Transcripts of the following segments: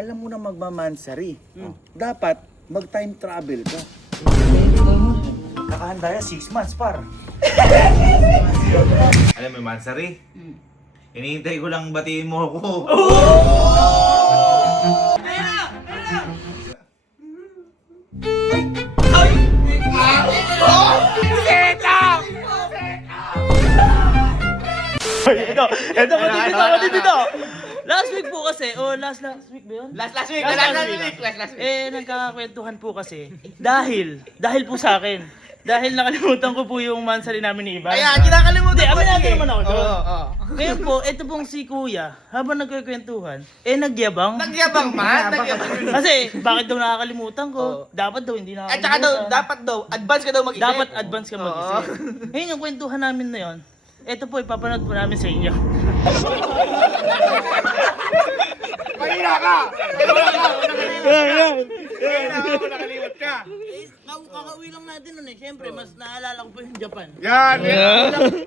alam mo na magmamansari. Dapat mag-time travel ka. Nakahanda yan, 6 months par. Alam mo yung mansari? Hinihintay ko lang batiin mo ako. Ito, dito. Last week po kasi, last week ba yun? Last week. Nagkakakwentuhan po kasi, dahil po sa akin. Dahil nakalimutan ko po yung mansari namin ni Ivan. Kaya, kinakalimutan Hindi, ko. aminado naman ako doon. Oo. Ngayon po, ito pong si Kuya, habang nagkikwentuhan, nagyabang. Nagyabang man. Kasi, bakit daw nakakalimutan ko? Dapat daw hindi At nakakalimutan. saka dapat daw, advance ka daw mag-isip. Dapat advance ka mag-isip. Ngayon yung kwentuhan namin na yun, ito po, ipapanood po namin sa inyo. Mahina ka! Nakalimot ka! Kakauwi lang natin nun eh. Siyempre, mas naalala ko po yung Japan. Yan!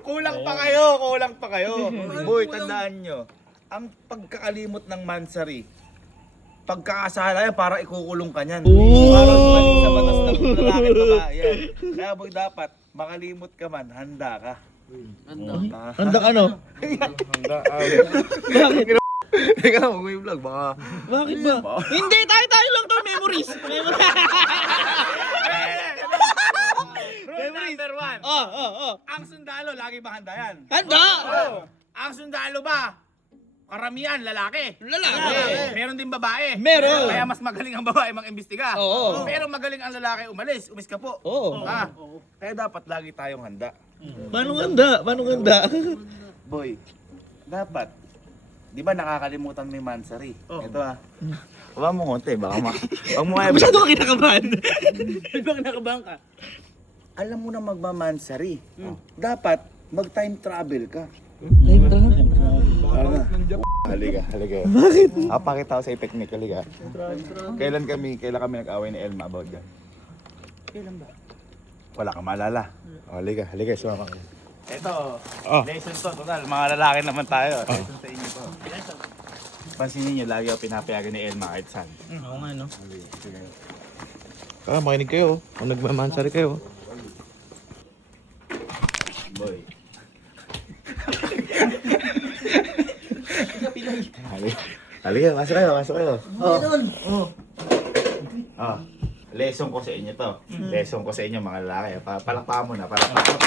Kulang pa kayo! Boy, tandaan nyo, ang pagkakalimot ng mansari, pagkakasala yan, parang ikukulong ka niyan. Parang mali sa batas ng lalaki babae. Kaya boy, dapat makalimot ka man, handa ka. Handa ka no? Teka lang, mag-may vlog, baka... Bakit ba? Hindi, tayo lang to, memories. Number 1. Oh. Ang sundalo, lagi ba handa yan? Handa! Ang sundalo ba? Karamihan, lalaki. Lalaki. Meron din babae. Meron. Kaya mas magaling ang babae mag-imbestiga. Oo. Pero magaling ang lalaki umalis ka po. Oo. Kaya dapat lagi tayong handa. Paano handa? Boy, dapat, di ba nakakalimutan mo yung mansari? Ito Baba mo konti, baka wag mo kaya... Masyado ka kinakabahan. Ibang nakabahan ka. Alam mo na magmamansari. Dapat mag-time travel ka. Halika. Bakit? Pakita ko sa technique, halika. Kailan kami nag-away ni Elma about dyan? Kailan ba? Wala kang maalala. Halika, sumama ka. Ito, lesson to, total. Mga lalaki naman tayo. Lesson sa inyo to. Pansinin nyo, lagi ako pinapayagan ni Elma kahit saan. Oo nga, no? Makinig kayo. Kung nagmamansari kayo. Boy. Halika, masok kayo. Lesson ko sa inyo to. Lesson ko sa inyo mga lalaki. Palakpakan mo na, palakpakan mo.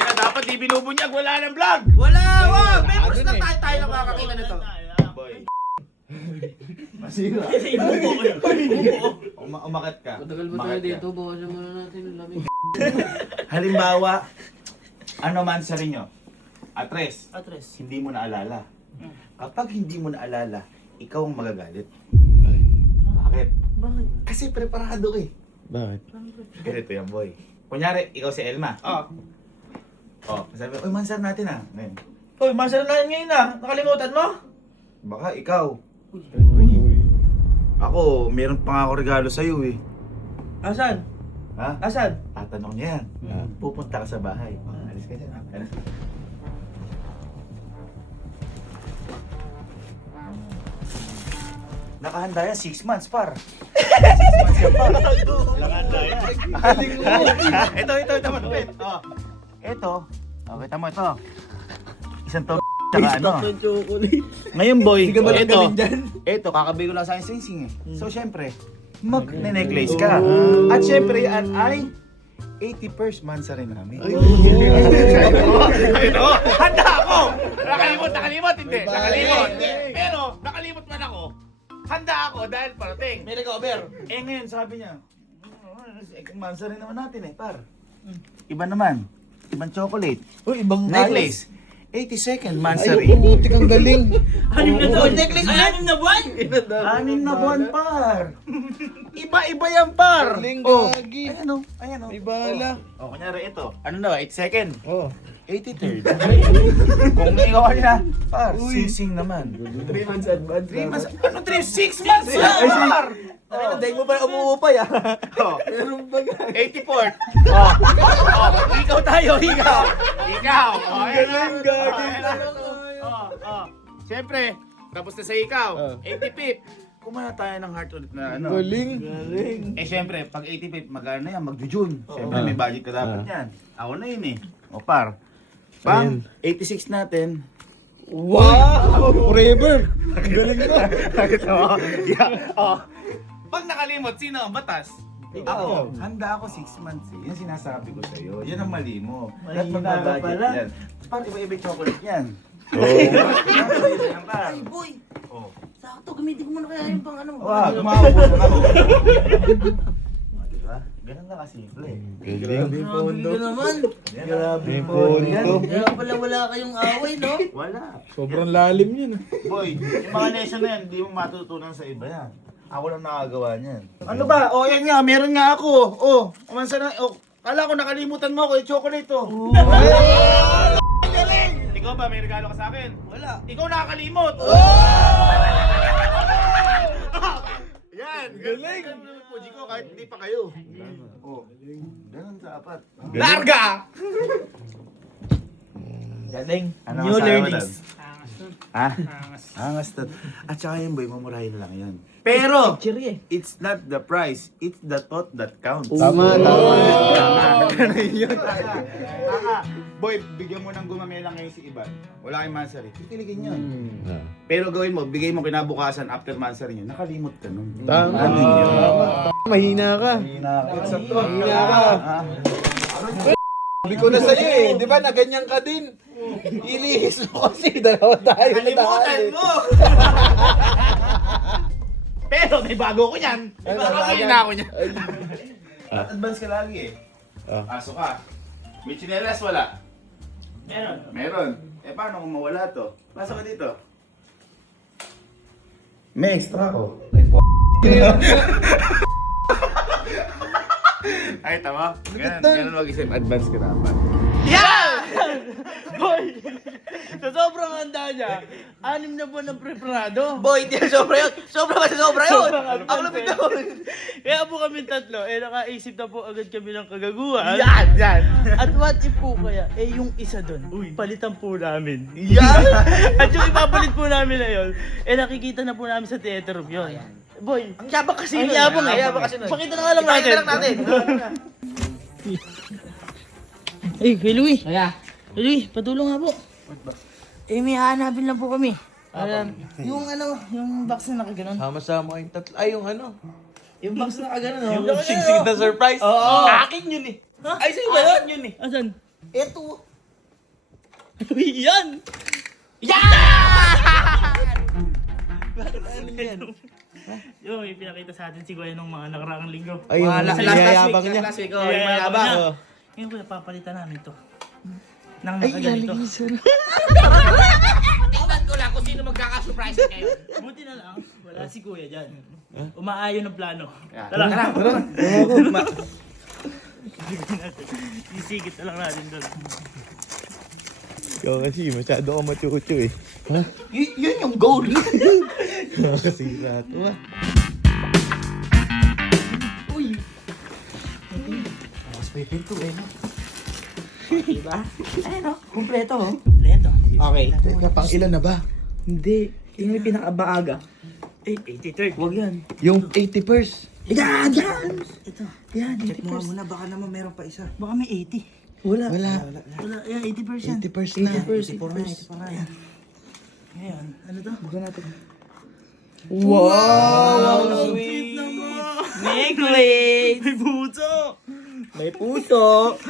Kaya dapat di binubunyag, wala ng vlog! Wala! Memories na tayo lang makakakita nito. Boy. Masira. Umakat ka. Matagal ba tayo dito? Bawasan muna natin yung lamig. Halimbawa, ano man sa rin nyo? Atres, Atres. hindi mo naalala. Kapag hindi mo naalala, ikaw ang magagalit. Bakit? Bakit? Kasi preparado eh. Bakit? Ganito yan, boy. Kunyari, ikaw si Elma. Sabi, uy, mansar natin ngayon. Uy, masarap na ngayon nakalimutan mo? Baka ikaw. Ako, meron pa nga ako regalo sa'yo eh. Asan? Ha? Asan? Tatanong niya yan. Pupunta ka sa bahay. Alis ka dyan. Alis. Nakahanda yan, 6 months par. 6 months yan par. Nakahanda yan. Ito, malupit. Ito, kita mo ito. Isang to tsaka ano. Ngayon boy, ito, kakabili ko lang sa akin sing eh. So syempre, mag-necklace ka. At syempre yan ay 81st mansari namin. Handa ako! Nakalimot, hindi. Nakalimot. Pero, nakalimot man ako. Handa ako dahil parating. May recover. Ngayon sabi niya, mansari naman natin par. Iba naman. Ibang chocolate. Uy, ibang Necklace. 82nd mansari. Buti kang galing. Anim na buwan? Necklace na 6 na buwan? 6 na buwan par. Iba-iba yan par. Galing, Oh, gagi. ayan o. May bala. Kunyari ito. Ano na, 8 Oh. 83rd. Kung ikaw na, par, sising naman. 3 months advance. 3 months, ano 6 months na, par! Dahil mo pala umuupay Oh, Meron ba 84th. Ikaw tayo, ikaw. Galing, gagi. Siyempre, tapos na sa ikaw. 85th. kumaya tayo ng heart ulit na ano. Galing. Eh syempre, pag 85, magkano na yan, mag-June. Syempre, may budget ka dapat yan. Ako na yun eh. O par. Pang 86 natin. Wow! Forever! Galing na. Nakita mo? Yeah. Oh. Pag nakalimot, sino ang batas? Ako. Handa ako 6 months eh. Yan sinasabi ko sa'yo. Yan ang mali mo. Dapat magbabudget pala. yan. Par, iba-iba yung chocolate yan. Ay, boy! Oh. Sakto, gamitin ko muna kaya yung pang ano. Wag, umaupo na ako. Diba? Ganun na kasimple. Galing. Grabe ka naman. Grabe May punto. Kaya pala wala kayong away, no? Wala. Sobrang lalim yun. Boy, yung mga lesson na yan, hindi mo matutunan sa iba yan. Ako lang nakagawa niyan. Ano ba? O yan nga, meron nga ako. Oh, umansa na. Oh, kala ko nakalimutan mo ako, yung chocolate to. Galing! Ikaw ba, may regalo ka sa akin? Wala. Ikaw nakakalimot! Yan! Galing! Puji ko kahit hindi pa kayo. Oh, ganun sa apat. Larga! Galing. Ano New masabi mo learnings. doon? Ha? Angas to. At saka yun boy, mamurahin lang yan. Pero, Cheery eh. it's not the price, it's the thought that counts. Tama, tama. Tama. Boy, bigyan mo ng gumamela ngayon si Iban. Wala kayong mansari. Titigilin yun. Pero gawin mo, bigay mo kinabukasan after mansari nyo. Nakalimot ka nun. Tama. Ano yun? Mahina ka. Mahina ka. Mahina ka. Ah. Sabi ko na sa'yo eh. Di ba, na ganyan ka din. Ilihis mo kasi. Dalawa tayo. Kalimutan mo! Pero may bago ko niyan. May bago na ako niyan. Advance ka lagi eh. Pasok ka. May tsinelas wala? Meron. Meron. Eh paano kung mawala to? Pasok ka dito. May extra ko. Ay, tama. Ganun mag-isip. Advance ka dapat. Yeah! Boy! Sa sobrang handa niya, 6 na buwan ng preparado. Boy, hindi na sobra yun. Sobra ba sa sobra yun? Sobrang Ang advance lapit eh. doon. Kaya po kami tatlo, nakaisip na po agad kami ng kagaguhan. Yan! At what if po kaya, yung isa doon, palitan po namin. Yan! At yung ipapalit po namin na yun, nakikita na po namin sa theater room yun. Boy, Ang yabang kasi ang nun. yabang Ang eh. yabang kasi nun. Pakita na nga lang natin. Ipakita lang natin. Hey, Louie. Kaya? Louie, patulong nga po. May hahanapin lang po kami. Yung yung box na nakaganon. Sama-sama kayong tatlo. Ay, yung ano? Yung box na nakaganon. Yung singsing na surprise. Oo. Akin yun eh. Ay, sa'yo ba yun? Yun eh. Asan? Ito. Yan! Yung may pinakita sa atin si Kuya nung mga nakaraang linggo. Ay, yung yayabang niya. Last week, Yung yung mayabang. niya. Ngayon Kuya, papalitan namin to. Nang nakaganito. Tingnan ko lang kung sino magkaka-surprise kayo. Buti na lang, wala si Kuya dyan. Umaayon ng plano. Tara, Tara. tara. Isigit na lang natin doon. Ikaw kasi, masyado ka machucho eh. Yun yung goal. Nakakasira to ah. Uy. Mas may pinto eh, no? Diba? Ayun, no? Kompleto, oh. Kompleto. Okay. Teka, pang ilan na ba? Hindi. Yung may pinakabaaga. 83rd. Huwag yan. Yung 81st. Yan! Yan! Ito. Yan, check mo muna. Baka naman meron pa isa. Baka may 80. Wala. Wala, yan, 80%. 80th na. 84 na. Ngayon, ano to? Buksan natin. Wow! Sweet naman! Necklace! May puso! May puso!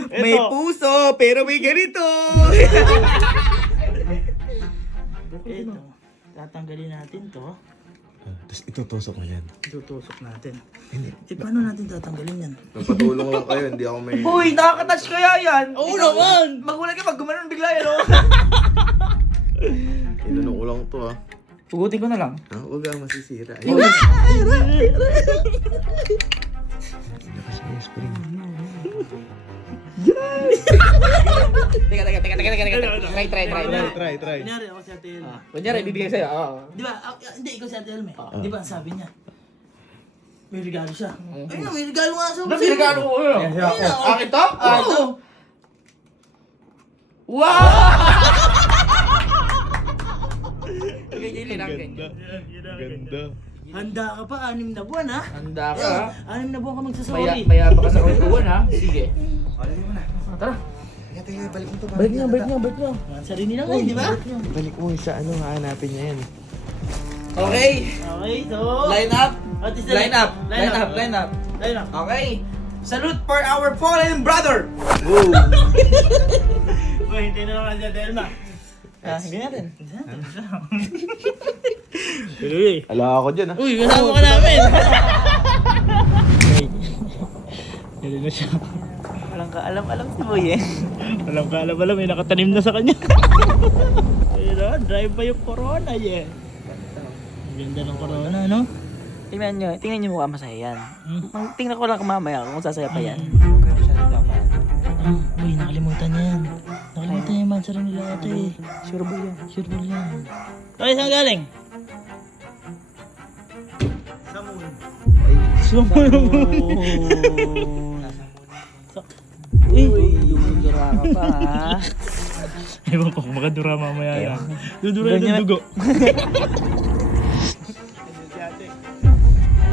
May Ito. puso! Pero may ganito! Ito. Tatanggalin natin to. Tapos itutusok mo yan. Tutusok natin. Paano natin tatanggalin yan? Napatulong lang kayo, hindi ako may... Uy! Nakaka-touch kaya yan! Oo naman! Magulat ka pag gumanon bigla yan, oh! Tinanong ko lang to ah. Pugutin ko na lang. Ah, huwag kang masisira. Teka. Try. Try. Kunyari ako si Ate Elma. Kunyari, bibigay sa'yo. Oo. Di ba? Hindi, ikaw si Ate Elma. Di ba, sabi niya, may regalo siya. Ayun na, may regalo nga sa Ba't regalo ko yun? Akin to? Oo. Yan, yun ang Ganda. Handa ka pa, 6 na buwan ha? Handa ka ha? 6 na buwan ka magsasorry. Mayaba ka sa kwentuhan ha? Sige. Balik mo na. Tara. Teka, balik mo to. Balik nyo. Ang sarili lang eh, di ba? Balik mo sa ano, hahanapin niya yan. Okay. Okay, so... Line up. What is the Line up. Line up. Line up. Line up. Okay. Salute for our fallen brother. Uy, hintay na lang kasi si Delma. Hindi natin. Uy, Ala ako dyan ah. uy, kasama ka namin. Hindi na siya. Walang kaalam-alam si Boy eh. Walang kaalam-alam, may nakatanim na sa kanya. Ayun na, drive pa yung corona, yeah. Ang ganda ng corona, no? Tingnan nyo mukha masaya yan. Tingnan ko lang mamaya kung sasaya pa yan. Uy, nakalimutan niya yan. Nakalimutan niya yung mansara nila ate. Sure Boy yan. Sure ball yan. Okay, saan galing? Sa moon. Uy, Lumudura ka pa ha. ewan ko kung makadura mamaya yan. Dudura yun ng dugo.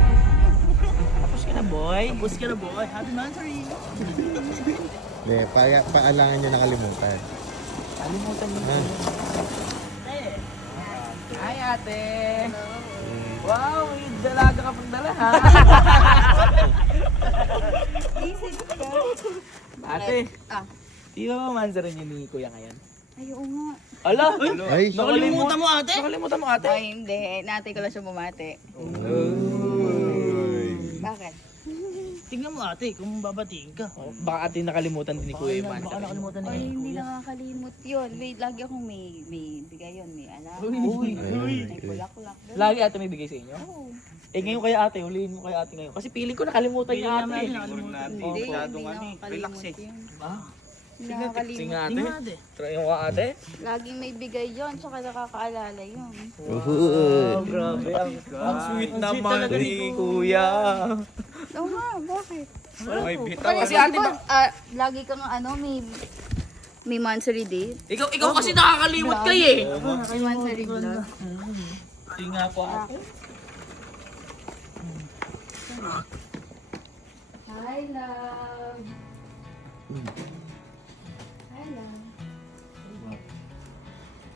Tapos ka na Boy. Tapos ka na boy. Happy Mansari. Hindi, paalangan niya nakalimutan. Kalimutan mo. Hi ate. Wow, may dalaga ka pang dala ha. Ate, di ba mamansaran niyo ni Kuya ngayon? Ay, oo nga. Ala! Ay, Nakalimutan mo ate? Nakalimutan mo ate? Ay, hindi. Natay ko lang siya bumati. Bakit? Tingnan mo ate, kung babatiin ka. Baka ate nakalimutan din ni Kuya yung Baka mansaran. nakalimutan Ay, niya. hindi nakakalimot yun. Wait, lagi akong may bigay yun. May alaman. Uy! May kulak-kulak. Ganun. Lagi ate may bigay sa inyo? Oo. Eh ngayon kaya ate, huliin mo kaya ate ngayon. Kasi feeling ko nakalimutan niya ate. Hindi, Opo. hindi nakakalimot yun. Ah, Hindi nakakalimot. sige ate. Tingnan ate. Try mo ka ate. Laging may bigay yun, tsaka nakakaalala yun. Oh, grabe. Ang sweet naman ni Kuya. Oo nga, bakit? May Kasi ate, lagi kang may monthly date. Ikaw kasi nakakalimot kayo eh. May monthly vlog. Hindi nga po ate. Hi, love. Hi, love.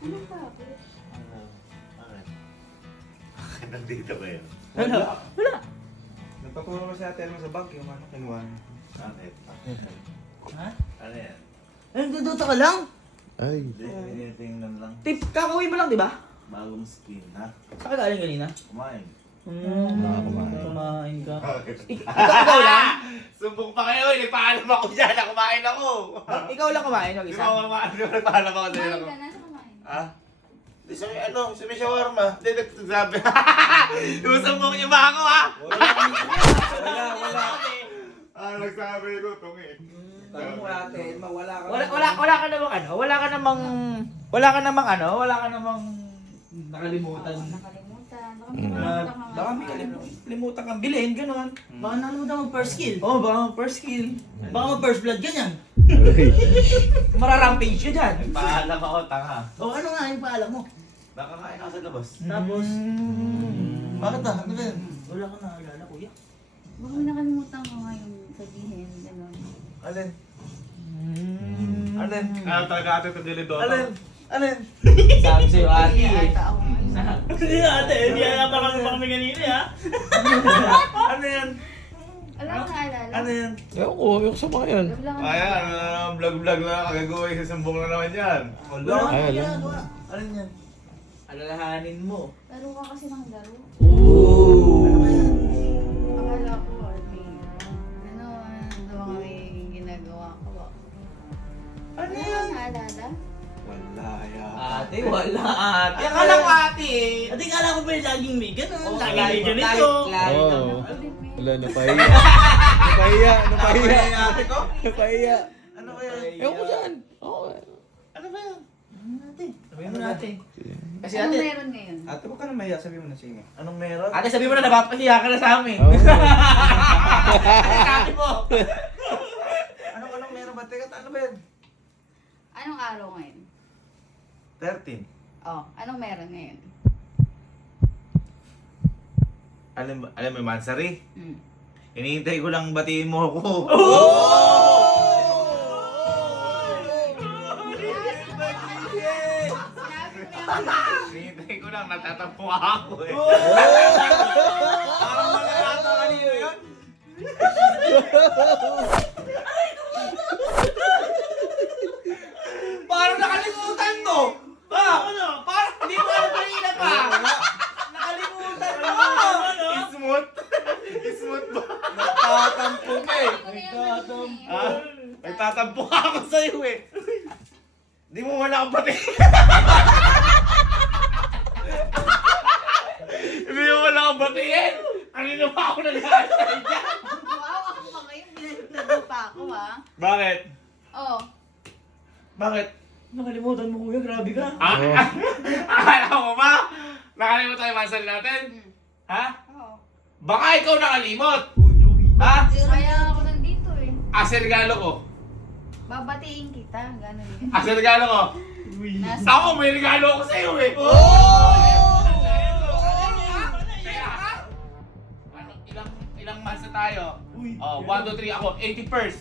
Ano pa? Nandito ba yun? Wala. nagpapuro ko si ate mo sa bag yung ano, kinuha. Bakit? Ha? Ano yan? Ay, nagduduto ka lang? Ay. Hindi, tinitingnan lang. Tip, kakawin mo lang di ba? Bagong skin, ha? Saan ka galing kanina? Kumain. Kumain ka. Ikaw lang? Sumbong pa kayo, nagpaalam ako dyan, kumain ako. Ikaw lang kumain yung Di isa? ba kumain, nagpaalam ako sa'yo. Kumain ka na sa kumain. Ha? Di sa may shawarma. Di, nagsasabi. Susumbong niyo ba ako, ha? Wala. Nagsabi ko, tungin. Tanong mo ate, mawala ka. Wala ka namang ano? Wala ka namang nakalimutan. Nakalimutan. Baka may nakalimutan kang Baka may kalimutan kang bilhin, gano'n. Baka nakalimutan mo first skill. Oh, baka first skill. Baka mo first blood ganyan. Mararampage ka dyan. Nagpaalam ako, tanga. O ano nga yung paalam mo? Nakakain ako sa labas. Tapos, Bakit ah? Ano ba yan? wala ka naalala kuya. Baka may nakalimutan ka ngayon sabihin. Ganun. Alin? Alin? Ano talaga ate ito dilido? Alin? Sabi sa'yo ate Hindi eh. ata ako ngayon. Hindi ate, hindi alam pa kami kanina ha. Ano yan? Wala kang naalala. Ano yan? Ayoko sa mga yan. Wala kang Ayan, ano na naman, vlog-vlog na kagagawin sa sumbong na naman yan. Wala ka Ay, alam. ginagawa. Alin yan? Alalahanin mo. Laro ka kasi ng laro. Oh. Akala ko, ano may ginagawa ko ba? Ano Wala kang naalala? Wala yan. Ate, wala ate. Akala ko ate eh. Ate, kala ko ba yung laging may ganun? Oh, Laging may ganito. lagi Oo. kang- Wala, napahiya. Napahiya. Ate ko? Napahiya. Ano kaya? Ewan ko dyan. Oo. Ano ba yan? Sabihin mo natin. Kasi Ano ate, meron ngayon? Ate, huwag ka na mahiya. Sabi mo na sige. Anong meron? ate sabi mo na napapahiya ka na sa amin. Oo. Sabi mo. Anong meron ba? Teka, ano ba yan? Anong araw ngayon? 13. Oh, anong meron ngayon? Alam mo, Mansari? Hinihintay ko lang batiin mo ako. Hinihintay ko lang, natatampo ako eh. Parang malalato kanino yun. Parang nakalimutan mo. Ano? Parang hindi mo alam kanina pa. Nakalimutan mo. Smooth? Smooth ba? Nagtatampo ka eh. Ha? Nagtatampo ako sa'yo eh. Di mo wala akong batiin. Hindi mo wala akong batiin. Kanino pa ako nag-aantay dyan? Wow, ako pa ngayon. Pinaglago pa ako, ha? Bakit? Oh. Bakit? Nakalimutan mo kuya, grabe ka. Akala mo ba? Nakalimutan yung mansal natin? Ha? Oo. Baka ikaw nakalimot. Ha? Kaya ako nandito eh. Asa regalo ko? Babatiin kita, gano'n yun. Asa regalo ko? Nasa... Ako, may regalo ako sa'yo eh. Ano, ilang months na tayo? Oh, 1, 2, 3 ako, 81st.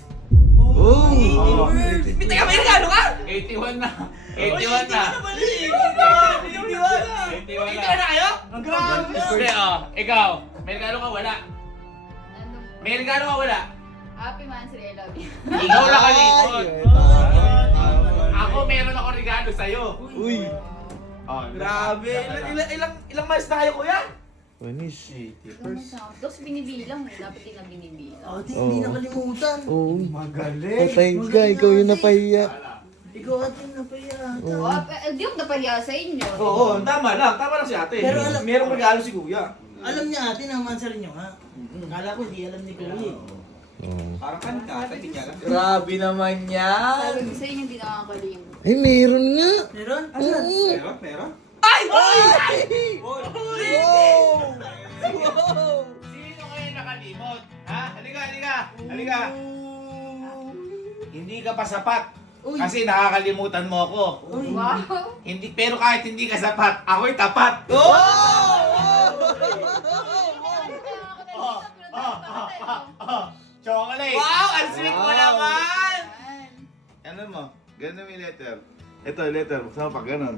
Teka, may regalo ka? 81 na. 81 na. 81 na. kayo? Ang grabe. Hindi, oh, ikaw, may regalo ka wala. Ano? May regalo ka wala. Happy Mansari, I love you. Ikaw nakalimot. Ako meron ako regalo sa'yo. Uy. Oh, Grabe. Ilang miles na kayo kuya? Tapos binibilang eh. Dapat din na binibilang. Oh, hindi nakalimutan. Oo. Magaling. Oh, thanks ka. Ikaw yung napahiya. Ikaw atin na pa yan. Di ako napahiya sa inyo. Oo, tama lang si ate. Pero alam- Merong regalo si kuya. Alam niya ate na Mansari niyo ha. Kala ko hindi alam ni Kuya. Parang kanka, sabi niya lang. Grabe naman yan. Sabi ko sa inyo, hindi nakakalimot. Ay, meron nga. Meron? Meron, meron. Sino kayo nakalimot? Ha? Halika. Hindi ka pa sapat. Kasi nakakalimutan mo ako. Wow! Hindi, pero kahit hindi ka sapat, ako'y tapat. Chocolate. Wow, ang sweet mo naman! Ano mo? Ganun mo yung letter. Ito, letter. Buksan mo pag ganun.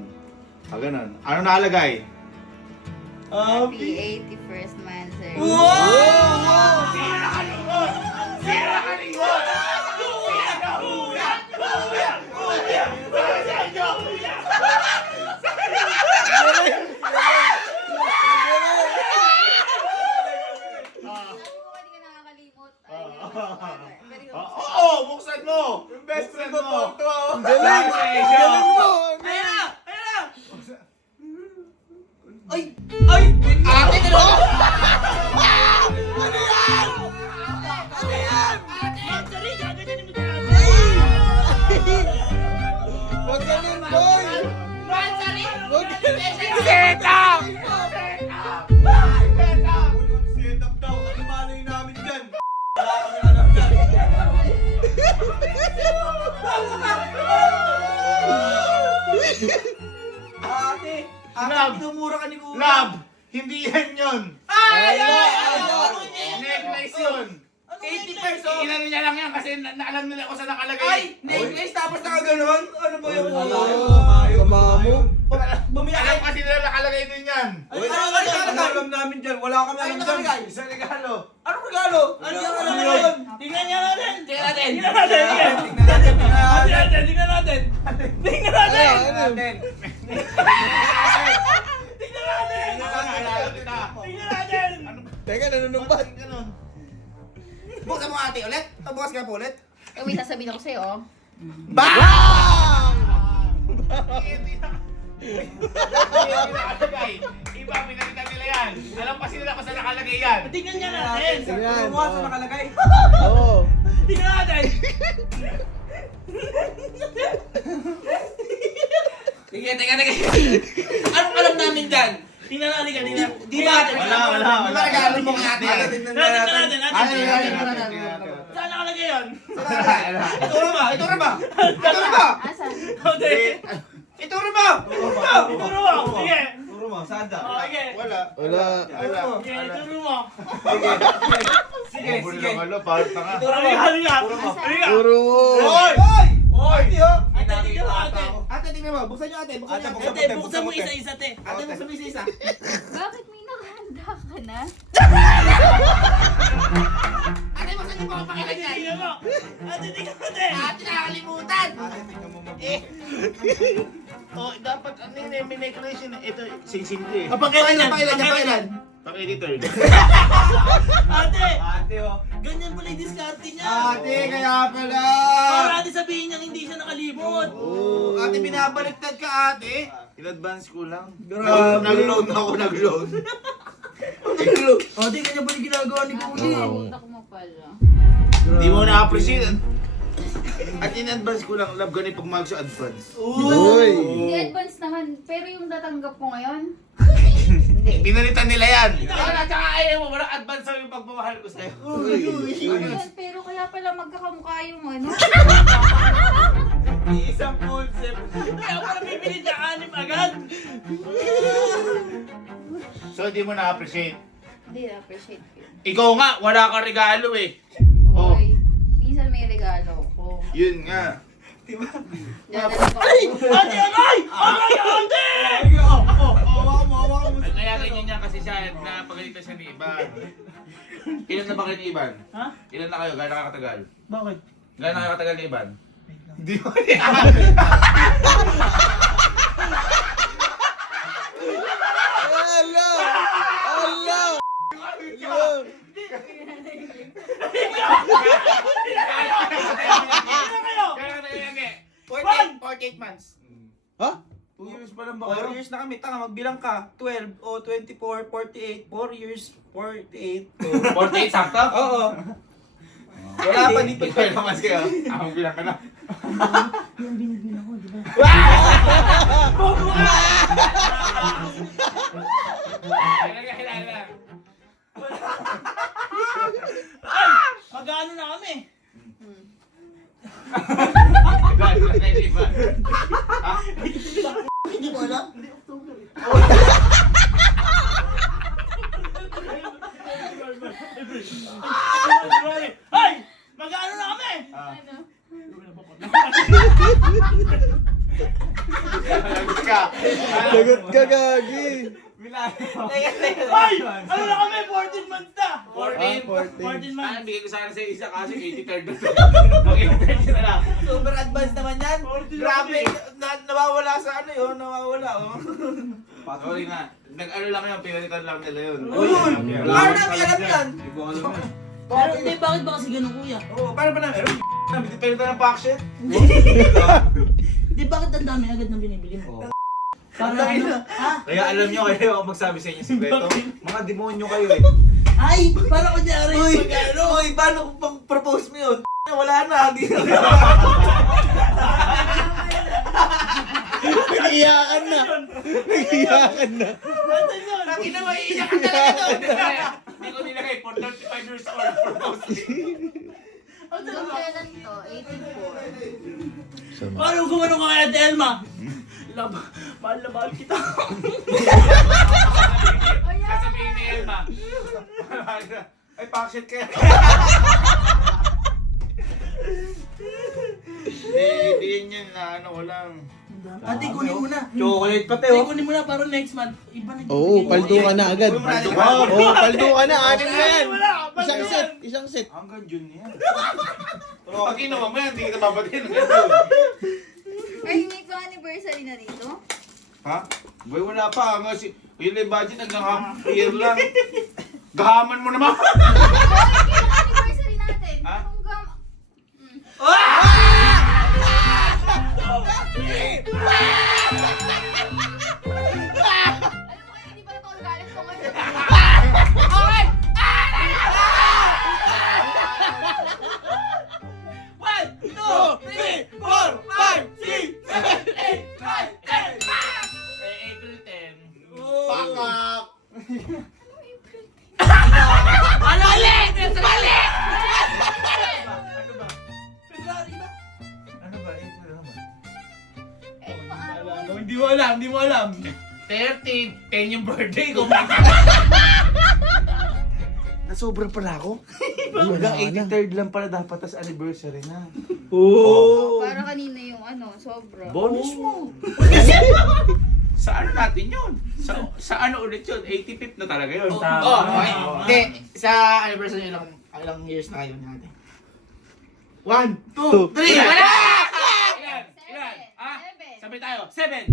Pag ganun. Ano nakalagay? Happy 81st Mansari. Sino nakalimot? Sino nakalimot? Kuya! Para sa inyo! Sabi ko hindi ka nakakalimot. Very good. Oo! Buksan mo! Yung best friend mo! Galing! Galing mo! Ayun na! Ayun na! Ay! Ay! Ate, ano? Wag ganun, boy! Wag ganun! Setap! Setup daw. Ano malay namin dyan? Wala kami alam dyan. Ate! Ate, Love. pinumura ka ni kuya. Love! Hindi yan yun! Ay! Necklace yun! 80 pesos! Inano niya lang yan kasi naalam nila kung saan Ay! nakalagay. Necklace tapos nakaganon? Ano ba yung Sama mo. Bumili Alam ka? kasi nila nakalagay din yan. Ano nakalagay? Alam namin dyan. Wala kami Ano alam dyan. nakalagay? Isang regalo. Anong regalo? Ano yung nakalagay yun? Tingnan niya natin! Tingnan natin! Tingnan natin! Tingnan natin! Tingnan natin! Tingnan natin! natin. Tingnan natin! Naalala kita. Tingnan natin! Teka, nanunumbat. Ganun. Buksan mo ate ulit? Bukas ka po ulit? May sasabihin ako sa'yo, oh. Nakalagay. Iba, pinalitan nila yan. Alam pa sila kung saan nakalagay yan. Tingnan niya natin! Tingnan. Bukas na nakalagay. Oo. Tingnan natin! Sige, teka. Anong alam namin dyan? Tingnan natin ka, tingnan. Di ba? Wala. Di ba regalo mo kay ate? Tingnan natin! Tingnan Saan nakalagay yun? Ito rin ba? Asan? Okay. Ito rin ba? Ituro mo! Sige! Turo mo, sada. Okay. Wala. Wala. Okay, turo mo. Sige, Buro sige. lang parang tanga. Halika. Halika. Turo mo. Hoy! Hoy! Ate, tingnan mo ate. Ate, tingnan mo. Buksan nyo ate. Buksan nyo ate. Ate, buksan mo isa-isa, te. Ate, buksan mo isa-isa. Bakit may nakahanda ka na? Ate, buksan nyo po ang pakilan yan. Tingnan mo. Ate, tingnan mo, te. Ate, nakakalimutan. Oh, dapat ano yun eh, may decoration. Ito, sing-sing ko eh. Pakilan yan. Pakilan yan, pakilan. Pang-editor. Ate, Ate, oh. ganyan pala yung diskarte niya. Ate, kaya pala. Para ate sabihin niya hindi siya nakalimot. Oh, ate, binabaliktad ka ate. In-advance ko lang. Grabe. Nag-loan ako, nag-loan. Ate, ganyan pala yung ginagawa ni Kuya. Utak mo pala. Di mo na-appreciate. At in-advance ko lang, love ganun pag mag sa advance. Uy. Hindi advance naman, pero yung natanggap ko ngayon, Pinalitan nila yan. Wala, tsaka ayaw mo. Walang advance sa yung pagmamahal ko sa'yo. ayun, pero kaya pala magkakamukha yung ano. Isang concept. Kaya pala bibili niya anim agad. So, di mo na-appreciate. Hindi, appreciate ko. Ikaw nga, wala kang regalo eh. Oh. Okay, minsan may regalo ko. Yun nga. Dadala ko. Ate, aray! Aray, ate! Kaya ganyan niya kasi siya, napagalitan siya ni Iban. Ilan na ba kayo ni Iban? Ha? Ilan na kayo? Gano'n na kayo katagal? Bakit? Gano'n na kayo katagal ni Iban? Di mo niya. Ala! Ala! Gano'n na yan eh. 48 months. Ha? 2 years pa lang ba 4 kayo? years na kami. Tanga, magbilang ka. 12 o 24, 48. 4 years, 48. 48 sakto? Oo. Wala pa dito. Ikaw naman siya. Akong bilang ka na. Yung binibili ko, di ba? Magkano na kami? Gano'n na kayo ni Iban? Hindi mo alam? Ay! Magkano na kami? Ano? Lagot ka. Lagot ka, gagi. Ay! Ano na kami? 14 months na! 14. 14 months. Bigay ko sana sa isa kasi 83rd na to. Mag-83rd na lang. Super advanced naman yan. 40 Grabe. lang Nawawala sa ano yun. Nawawala. Oh. Sorry nga. Nag-ano lang yun, pinalitan lang nila yun. Paano namin alam yan? Pero hindi, bakit ba kasi ganun kuya? Oo, paano ba namin? Pinalitan ng packshit. Hindi, bakit ang dami agad na binibili mo? Para ano? Ha? Kaya alam nyo, kaya ako magsabi sa inyo sikreto. Mga demonyo kayo eh. Ay! Para kunyari Uy, magkano? uy, paano kung pang-propose mo yun? Wala na, hindi na. Nag-iyakan na. Nag-iyakan na. Ano yun? Nakina, maiiyak ka talaga doon. Hindi ko nilagay for 35 years old for mostly. Hanggang kailan to? 84. Paano gumano ka kaya, Delma? Mahal na mahal kita. Sasabihin ni Elma. Ay, packshit kayo. Hindi yun yan na ano ko lang. Ate, kunin mo na. Chocolate pa, Ate, kunin mo na para next month. Iba na Oo, paldo ka na agad. Paldo ka. Oo, paldo ka na. Anim na yan. Wala, Isang set. Isang set. Hanggang June yan. Pag inuman mo yan, hindi kita babatiin. Ay, may pa-anniversary na dito? Ha? Boy, wala pa. Yun na yung budget hanggang half year lang. Gahaman mo naman. Kailan anniversary natin? Ha? Kung gam... Alam mo kayo, hindi pa na ito ang galit ko ngayon. Okay! 1, 2, 3, 4, 5, 6, 7, 8, 9, 10. April 10. Pakak. Ano ulit? Mali! Ano ba? February ba? Ano ba? April naman. Eh, paano? Hindi mo alam, hindi mo alam. 10 13, 10 yung birthday ko. Nasobra pala ako. Hanggang 83rd lang pala dapat, tas anniversary na. Para kanina yung ano, sobra. Bonus mo. Sa ano natin yun? Sa ano ulit yun? 85th na talaga yun. Okay. Hindi, sa anniversary ilang years na kayo natin. 1, 2, 3! Wala! Ilan? Ilan? Ah? Sabay tayo. 7!